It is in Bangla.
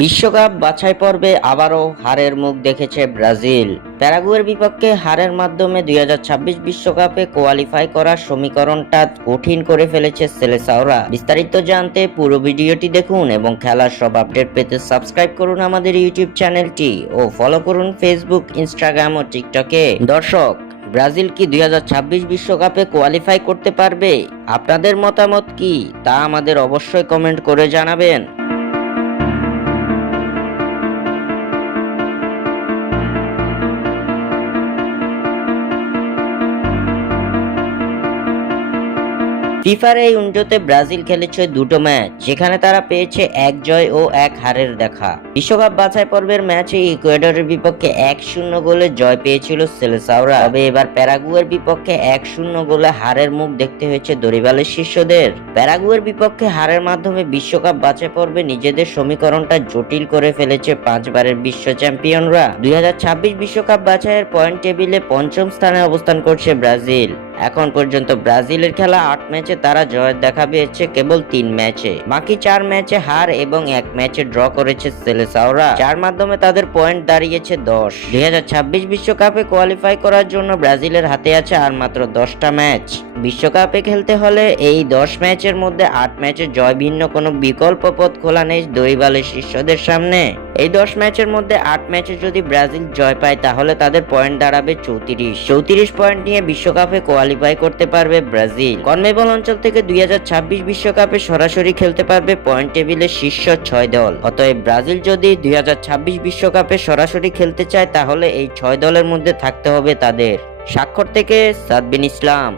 বিশ্বকাপ বাছাই পর্বে আবারও হারের মুখ দেখেছে ব্রাজিল। প্যারাগুয়ের বিপক্ষে হারের মাধ্যমে 2026 বিশ্বকাপে কোয়ালিফাই করার সমীকরণটা কঠিন করে ফেলেছে সেলেসাওরা। বিস্তারিত জানতে পুরো ভিডিওটি দেখুন এবং খেলার সব আপডেট পেতে সাবস্ক্রাইব করুন আমাদের ইউটিউব চ্যানেলটি ও ফলো করুন ফেসবুক, ইনস্টাগ্রাম ও টিকটকে। দর্শক, ব্রাজিল কি 2026 বিশ্বকাপে কোয়ালিফাই করতে পারবে? আপনাদের মতামত কি তা আমাদের অবশ্যই কমেন্ট করে জানাবেন। ফিফার এই উইন্ডোতে ব্রাজিল খেলেছে দুটো ম্যাচ, যেখানে তারা পেয়েছে এক জয় ও এক হারের দেখা। বিশ্বকাপ বাছাই পর্বের ম্যাচে ইকুয়েডরের বিপক্ষে 1-0 গোলে জয় পেয়েছিল সেলেসাওরা। তবে এবার প্যারাগুয়ের বিপক্ষে 1-0 গোলে হারের মুখ দেখতে হয়েছে দরিবালের শিষ্যদের। প্যারাগুয়ের বিপক্ষে হারের মাধ্যমে বিশ্বকাপ বাছাই পর্বে নিজেদের সমীকরণটা জটিল করে ফেলেছে 5 বারের বিশ্ব চ্যাম্পিয়নরা। 2026 বিশ্বকাপ বাছাইয়ের পয়েন্ট টেবিলে পঞ্চম স্থানে অবস্থান করছে ব্রাজিল। এখন পর্যন্ত ব্রাজিলের খেলা 8 ম্যাচে তারা জয়ের দেখা পেয়েছে কেবল 3 ম্যাচে। বাকি 4 ম্যাচে হার এবং 1 ম্যাচে ড্র করেছে সেলেসাওরা, যার মাধ্যমে তাদের পয়েন্ট দাঁড়িয়েছে 10। 2026 বিশ্বকাপে কোয়ালিফাই করার জন্য ব্রাজিলের হাতে আছে আর মাত্র 10টা ম্যাচ। বিশ্বকাপে খেলতে হলে এই 10 ম্যাচের মধ্যে 8 ম্যাচে জয় ভিন্ন কোনো বিকল্প পথ খোলা নেই দরিবালের শিষ্যদের সামনে। এই 10 ম্যাচের মধ্যে 8 ম্যাচে যদি ব্রাজিল জয় পায় তাহলে তাদের পয়েন্ট দাঁড়াবে 34 পয়েন্ট নিয়ে বিশ্বকাপে কোয়ালিফাই করতে পারবে ব্রাজিল। কনমেবল অঞ্চল থেকে 2026 বিশ্বকাপে সরাসরি খেলতে পারবে পয়েন্ট টেবিলের শীর্ষ 6 দল। অতএব ব্রাজিল যদি 2026 বিশ্বকাপে সরাসরি খেলতে চায় তাহলে এই 6 দলের মধ্যে থাকতে হবে তাদের। স্বাক্ষর থেকে সাদবিন ইসলাম।